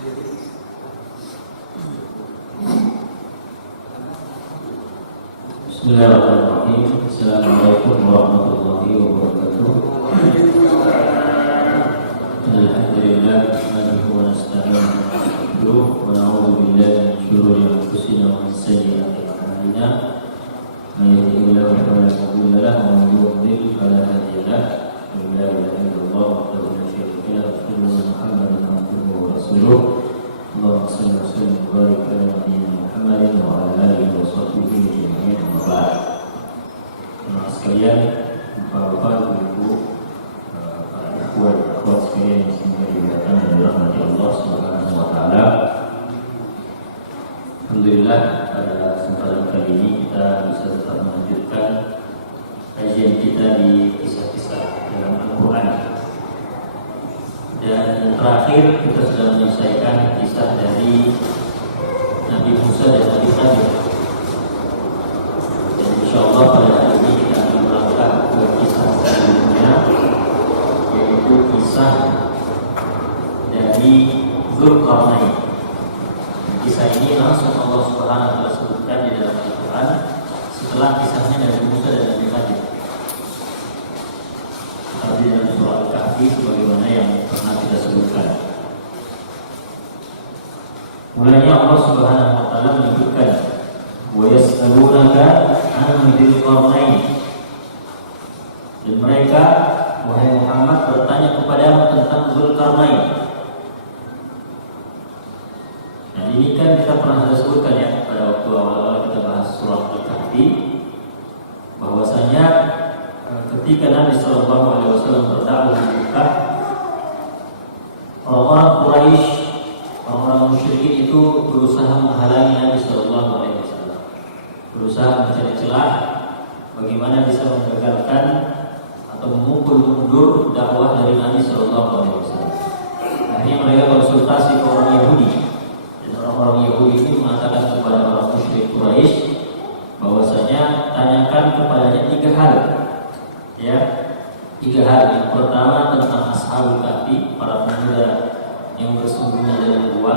Bismillahirrahmanirrahim. Assalamualaikum warahmatullahi wabarakatuh. Alhamdulillah, nahmaduhu wa nasta'inuhu wa nastaghfiruh wa na'udzu billahi min shururi anfusina wa min sayyi'ati a'malina. May yahdihillahu fala mudilla lahu wa may yudlil fala hadiya lahu. La ilaha illallah wahdahu la syarika lahu wa asyhadu anna Muhammadan abduhu wa rasuluh. Allahumma shalli wa sallim wa barik ala nabiyyina Muhammadin wa ala alihi wa sahbihi ajma'in. Teman-teman sekalian, bapak, ibu, para ikhwan, akhwat sekalian yang semoga dimuliakan dan dirahmati Allah Subhanahu wa taala. Alhamdulillah, pada kesempatan kali ini kita bisa tetap melanjutkan kajian kita di kisah-kisah dalam Al-Qur'an. Dan yang terakhir kita sudah menyelesaikan kisah dari Nabi Musa dan Nabi Khadir. Dan insyaallah pada hari ini kita akan melangkah ke kisah selanjutnya, yaitu kisah dari Dzulqarnain. Kisah ini langsung Allah Subhanahu wa taala sebutkan di dalam Al-Qur'an setelah kisahnya Nabi Musa dan Nabi Khadir. Tadi dalam surah Al-Kahfi sebagaimana yang pernah kita sebutkan. Mulanya Allah Subhanahu wa taala menyebutkan wa yas'alunaka 'an dzil qarnain. Dan mereka, wahai Muhammad, bertanya kepadamu tentang Dzulqarnain. Nah, ini kan kita pernah sebutkan ya pada waktu awal-awal kita bahas surah Al-Kahfi, bahwasanya ketika Nabi Shallallahu Alaihi Wasallam berdakwah di Mekah, orang-orang Quraisy, orang-orang musyrikin itu berusaha menghalangi Nabi Shallallahu Alaihi Wasallam, berusaha mencari celah bagaimana bisa menggagalkan atau memukul mundur dakwah dari Nabi Shallallahu Alaihi Wasallam. Akhirnya mereka konsultasi ke orang Yahudi, dan orang-orang Yahudi ini mengatakan kepada orang musyrik Quraisy bahwasanya tanyakan kepadanya 3 hal. Ya, 3 hal. Yang pertama tentang Ashabul Kahfi, para pemuda yang bersembunyi dalam gua.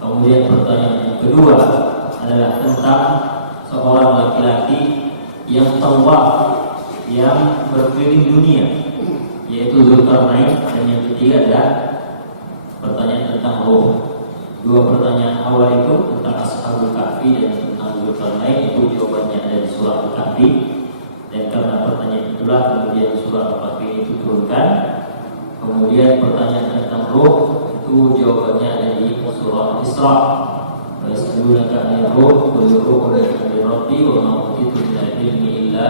Kemudian pertanyaan yang kedua adalah tentang seorang laki-laki yang tawaf, yang berkeliling dunia, yaitu Dzulqarnain. Dan yang ketiga adalah pertanyaan tentang roh. 2 pertanyaan awal itu tentang Ashabul Kahfi dan tentang Dzulqarnain, itu jawabannya ada di surah Al-Kahfi. Dan karena pertanyaan itulah kemudian surah Al-Kahfi ini diturunkan. Kemudian pertanyaan tentang ruh itu jawabannya ada di surah Isra. Yas'alunaka 'anil ruh, qul ruhu min amri rabbi wa ma utitu minal ilmi illa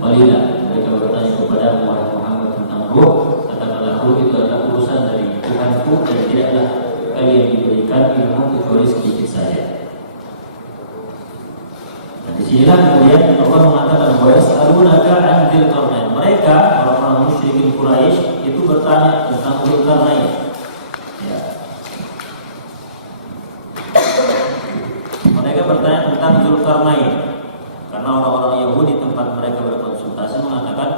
qalila. Mereka bertanya kepada Muhammad tentang ruh, katakanlah ruh itu adalah urusan dari Tuhanku dan tidaklah kalian diberikan ilmu kecuali sedikit saja. Di sinilah kemudian Allah mengatakan bahwa yas'alunaka 'an dzil qarnain. Mereka orang-orang musyrikin Quraisy itu bertanya tentang Dzulqarnain. Ya. Mereka bertanya tentang Dzulqarnain karena orang-orang Yahudi tempat mereka berkonsultasi mengatakan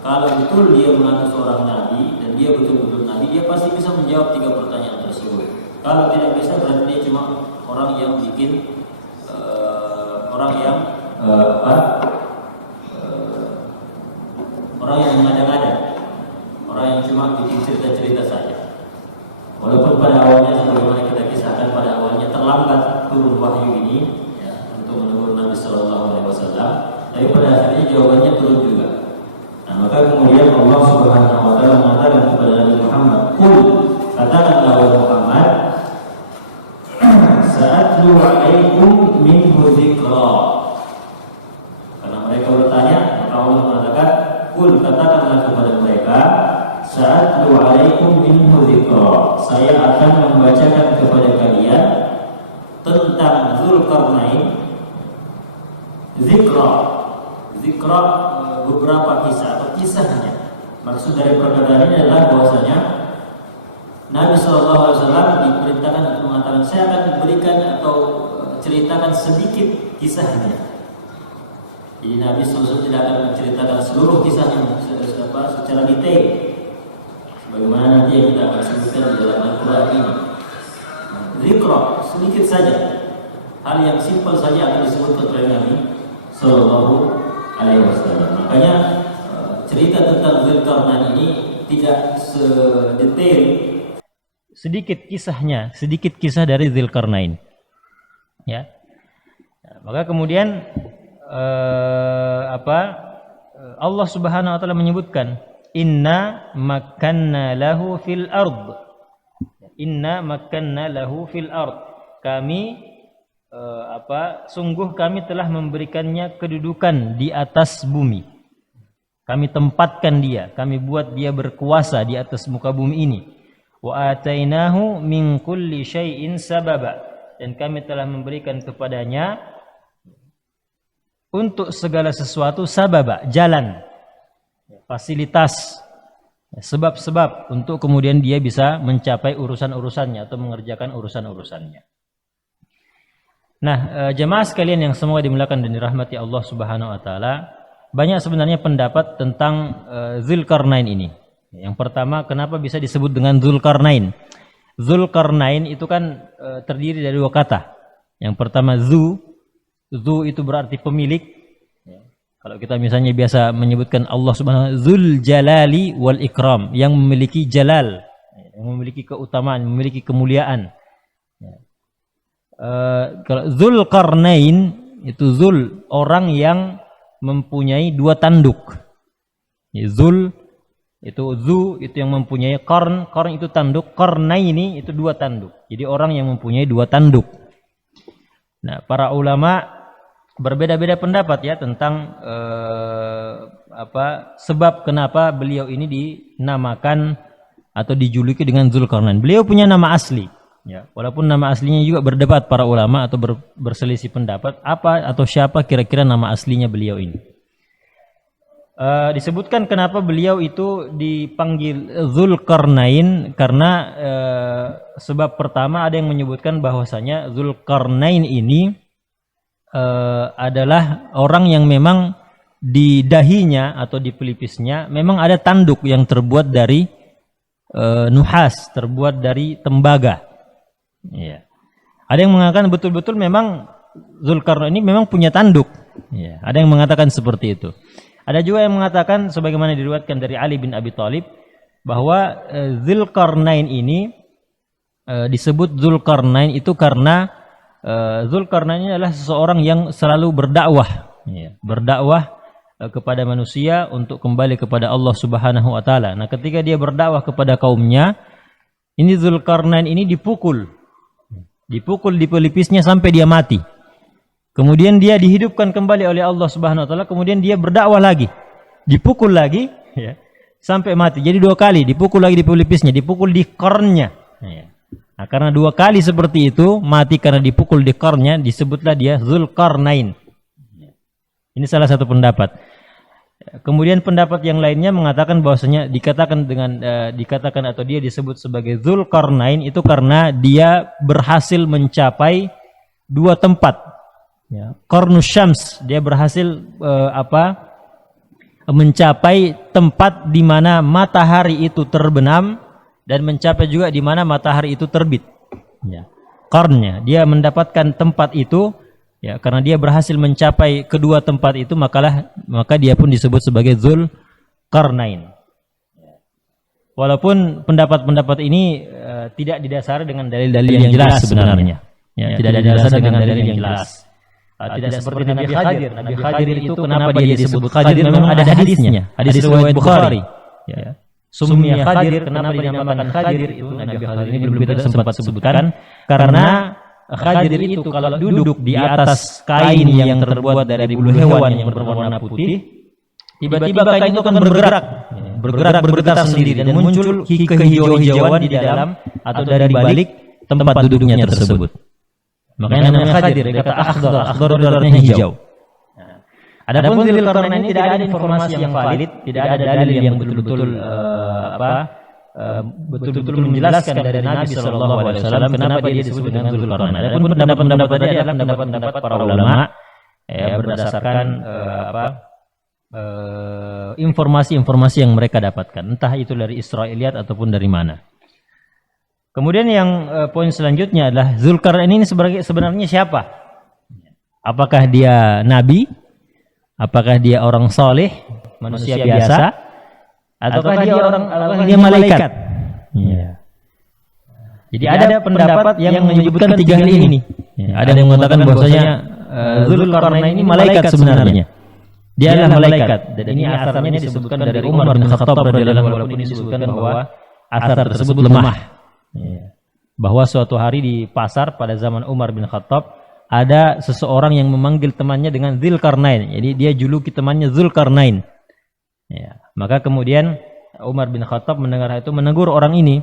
kalau betul dia mengaku seorang nabi dan dia betul-betul nabi, dia pasti bisa menjawab 3 pertanyaan tersebut. Kalau tidak bisa berarti dia cuma orang yang bikin orang yang orang yang mengada-ngada, orang yang cuma bikin cerita-cerita saja. Walaupun pada awalnya sebagaimana kita kisahkan, pada awalnya terlambat turun wahyu ini ya, untuk menegur Nabi Sallallahu Alaihi Wasallam, tapi pada akhirnya jawabannya turun juga. Nah, maka kemudian Allah Subhanahu Wa Taala mengatakan kepada Nabi Muhammad, "Qul, katakanlah wahai Muhammad, sa'atlu 'alaikum minhu dzikra." Karena mereka bertanya, maka Allah mengatakan, "Qul, katakanlah kepada mereka, sa'atlu 'alaikum minhu dzikra." Saya akan membacakan kepada kalian tentang Dzulqarnain. Dzikra, dzikra beberapa kisah atau kisahnya. Maksud dari perkataan ini adalah bahwasanya Nabi Shallallahu Alaihi Wasallam diperintahkan untuk mengatakan, saya akan berikan atau ceritakan sedikit kisahnya. Jadi Nabi SAW tidak akan menceritakan seluruh kisahnya secara detail, sebagaimana nanti yang kita akan sebutkan di dalam Al-Quran ini. sedikit saja, hal yang simpel saja akan disebutkan oleh Nabi Sallallahu Alaihi Wasallam. Makanya cerita tentang Dzulkarnain ini tidak sedetail. Sedikit kisah dari Dzulkarnain. Ya, maka kemudian Allah Subhanahu Wa Taala menyebutkan, Inna makkanna lahu fil ard. Inna makkanna lahu fil ard. Kami sungguh kami telah memberikannya kedudukan di atas bumi. Kami tempatkan dia, kami buat dia berkuasa di atas muka bumi ini. Wa atainahu min kulli syai'in sababa. Dan kami telah memberikan kepadanya untuk segala sesuatu sababa, jalan, fasilitas, sebab-sebab untuk kemudian dia bisa mencapai urusan-urusannya atau mengerjakan urusan-urusannya. Nah, jemaah sekalian yang semoga dimuliakan dan dirahmati Allah Subhanahu Wa Taala, banyak sebenarnya pendapat tentang Dzulkarnain ini. Yang pertama, kenapa bisa disebut dengan Dzulkarnain? Dzulkarnain itu kan terdiri dari dua kata. Yang pertama zu itu berarti pemilik. Ya. Kalau kita misalnya biasa menyebutkan Allah Subhanahu wa taala Dzul Jalali wal Ikram, yang memiliki jalal, yang memiliki keutamaan, memiliki kemuliaan. Ya. Kalau Dzulkarnain itu Dzul, orang yang mempunyai dua tanduk. Ya, Dzul itu zu itu yang mempunyai qarn itu tanduk, qarnaini itu dua tanduk. Jadi orang yang mempunyai dua tanduk. Nah, para ulama berbeda-beda pendapat ya tentang sebab kenapa beliau ini dinamakan atau dijuluki dengan Dzulkarnain. Beliau punya nama asli ya, walaupun nama aslinya juga berdebat para ulama atau berselisih pendapat apa atau siapa kira-kira nama aslinya beliau ini. Disebutkan kenapa beliau itu dipanggil Dzulkarnain karena sebab pertama ada yang menyebutkan bahwasanya Dzulkarnain ini adalah orang yang memang di dahinya atau di pelipisnya memang ada tanduk yang terbuat dari nuhas, terbuat dari tembaga. Ya. Ada yang mengatakan betul-betul memang Dzulkarnain ini memang punya tanduk. Ya. Ada yang mengatakan seperti itu. Ada juga yang mengatakan sebagaimana diriwayatkan dari Ali bin Abi Thalib bahwa Dzulkarnain ini disebut Dzulkarnain itu karena Dzulkarnain ini adalah seseorang yang selalu berdakwah, ya, berdakwah kepada manusia untuk kembali kepada Allah Subhanahu Wa Taala. Nah, ketika dia berdakwah kepada kaumnya, ini Dzulkarnain ini dipukul di pelipisnya sampai dia mati. Kemudian dia dihidupkan kembali oleh Allah Subhanahu Wa Taala. Kemudian dia berdakwah lagi, dipukul lagi, ya, sampai mati. Jadi dua kali dipukul lagi di pelipisnya, dipukul di kornnya. Ya. Nah, karena dua kali seperti itu mati karena dipukul di kornnya, disebutlah dia Dzulkarnain. Ini salah satu pendapat. Kemudian pendapat yang lainnya mengatakan bahwasanya dikatakan atau dia disebut sebagai Dzulkarnain itu karena dia berhasil mencapai dua tempat. Ya, Qarnus Syams, dia berhasil mencapai tempat di mana matahari itu terbenam dan mencapai juga di mana matahari itu terbit. Ya. Qarnnya, dia mendapatkan tempat itu ya karena dia berhasil mencapai kedua tempat itu maka dia pun disebut sebagai Dzulkarnain. Walaupun pendapat-pendapat ini tidak didasari dengan dalil-dalil yang jelas sebenarnya. Ya, tidak didasari dengan dalil yang jelas. Tidak seperti Nabi Khadir. Nabi Khadir itu kenapa dia disebut Khadir? Memang ada hadisnya. Hadis riwayat Bukhari. Ya. Summiya Khadir, kenapa dinamakan Khadir? Itu Nabi Khadir ini belum kita sempat sebutkan karena Khadir itu kalau duduk di atas kain yang terbuat dari bulu hewan yang berwarna putih, tiba-tiba kain itu akan bergetar sendiri dan muncul kehijau-hijauan di dalam atau dari balik tempat duduknya tersebut. Makanya namanya Khadir, kata akhdar artinya hijau. Adapun Dzulkarnain ini tidak ada informasi yang valid, tidak ada dalil yang betul-betul betul-betul menjelaskan dari Nabi Shallallahu Alaihi Wasallam kenapa dia disebut dengan Dzulkarnain. Adapun pendapat-pendapat tadi adalah pendapat-pendapat para ulama berdasarkan informasi-informasi yang mereka dapatkan, entah itu dari Israiliyat ataupun dari mana. Kemudian yang poin selanjutnya adalah Zulkarnain ini sebenarnya siapa? Apakah dia nabi? Apakah dia orang soleh, manusia biasa? Ataukah dia malaikat? Ya. Jadi ada pendapat yang menyebutkan tiga hal ini. Ya, ada yang mengatakan bahwasanya Zulkarnain ini malaikat sebenarnya. Dia adalah malaikat. Dan ini asarnya disebutkan dari Umar bin Khattab radhiyallahu anhu, walaupun disebutkan bahwa asar tersebut lemah. Ya. Bahwa suatu hari di pasar pada zaman Umar bin Khattab ada seseorang yang memanggil temannya dengan Zulkarnain. Jadi dia juluki temannya Zulkarnain. Ya. Maka kemudian Umar bin Khattab mendengar itu menegur orang ini.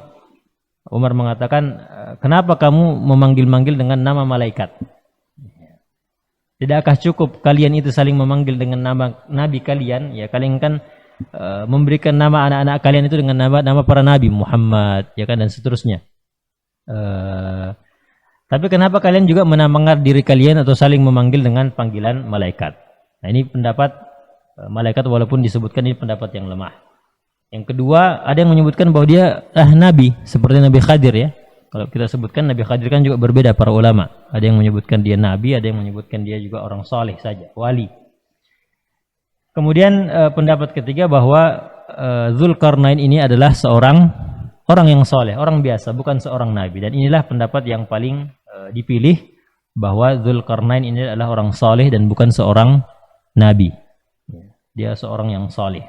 Umar mengatakan, kenapa kamu memanggil-manggil dengan nama malaikat? Tidakkah cukup kalian itu saling memanggil dengan nama nabi kalian? Ya, kalian kan memberikan nama anak-anak kalian itu dengan nama para nabi, Muhammad, ya kan, dan seterusnya. Tapi kenapa kalian juga menamakan diri kalian atau saling memanggil dengan panggilan malaikat? Nah, ini pendapat malaikat, walaupun disebutkan ini pendapat yang lemah. Yang kedua, ada yang menyebutkan bahwa dia nabi, seperti Nabi Khadir ya. Kalau kita sebutkan Nabi Khadir kan juga berbeda para ulama. Ada yang menyebutkan dia nabi, ada yang menyebutkan dia juga orang soleh saja, wali. Kemudian pendapat ketiga bahwa Zulkarnain ini adalah seorang orang yang soleh, orang biasa, bukan seorang nabi. Dan inilah pendapat yang paling dipilih, bahwa Zulkarnain ini adalah orang soleh dan bukan seorang nabi. Dia seorang yang soleh.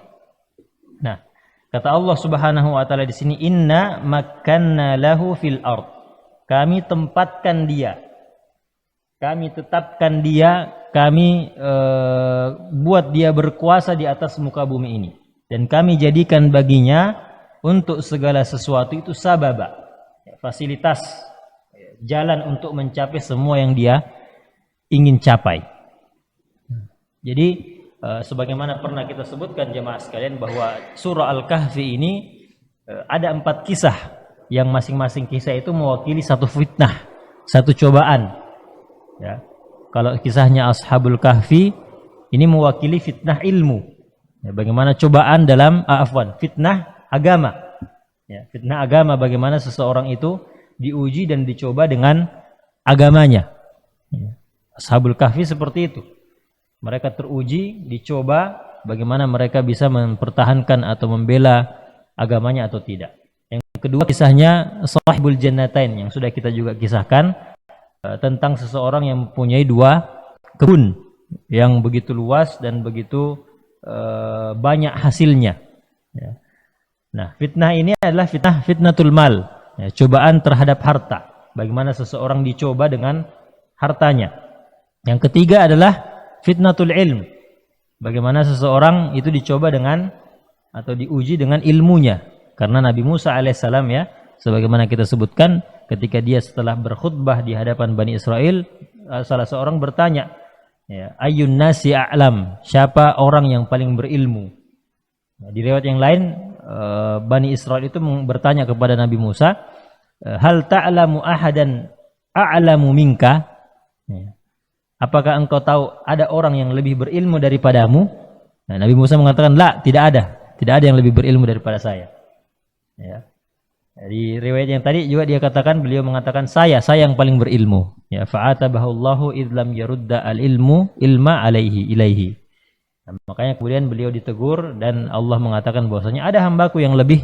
Nah, kata Allah Subhanahu wa taala di sini, inna makkanna lahu fil ard. Kami tempatkan dia. Kami tetapkan dia, kami buat dia berkuasa di atas muka bumi ini. Dan kami jadikan baginya untuk segala sesuatu itu sababa, fasilitas, jalan untuk mencapai semua yang dia ingin capai. Jadi sebagaimana pernah kita sebutkan jemaah sekalian, bahwa surah Al-Kahfi ini ada 4 kisah, yang masing-masing kisah itu mewakili satu fitnah, satu cobaan. Ya. Kalau kisahnya Ashabul Kahfi ini mewakili fitnah ilmu. Ya, bagaimana cobaan dalam fitnah agama. Ya, fitnah agama, bagaimana seseorang itu diuji dan dicoba dengan agamanya. Ya. Ashabul Kahfi seperti itu. Mereka teruji, dicoba bagaimana mereka bisa mempertahankan atau membela agamanya atau tidak. Yang kedua kisahnya Sahibul Jannatain, yang sudah kita juga kisahkan, tentang seseorang yang mempunyai 2 kebun yang begitu luas dan begitu banyak hasilnya. Ya. Nah, fitnah ini adalah fitnatul mal, ya, cobaan terhadap harta. Bagaimana seseorang dicoba dengan hartanya. Yang ketiga adalah fitnatul ilm. Bagaimana seseorang itu dicoba dengan atau diuji dengan ilmunya. Karena Nabi Musa alaihissalam, ya, sebagaimana kita sebutkan, ketika dia setelah berkhutbah di hadapan Bani Israel, salah seorang bertanya, ya, ayyun nasi a'lam, siapa orang yang paling berilmu? Nah, di riwayat yang lain, Bani Israel itu bertanya kepada Nabi Musa, hal ta'lamu ahadan a'lamu minka? Ya. Apakah engkau tahu ada orang yang lebih berilmu daripadamu? Nah, Nabi Musa mengatakan, la, tidak ada. Tidak ada yang lebih berilmu daripada saya. Ya. Di riwayat yang tadi juga dia katakan, beliau mengatakan, saya yang paling berilmu. Ya, fa'atabahullahu idlam yarudda al-ilmu ilma ilaihi. Nah, makanya kemudian beliau ditegur dan Allah mengatakan bahwasanya ada hambaku yang lebih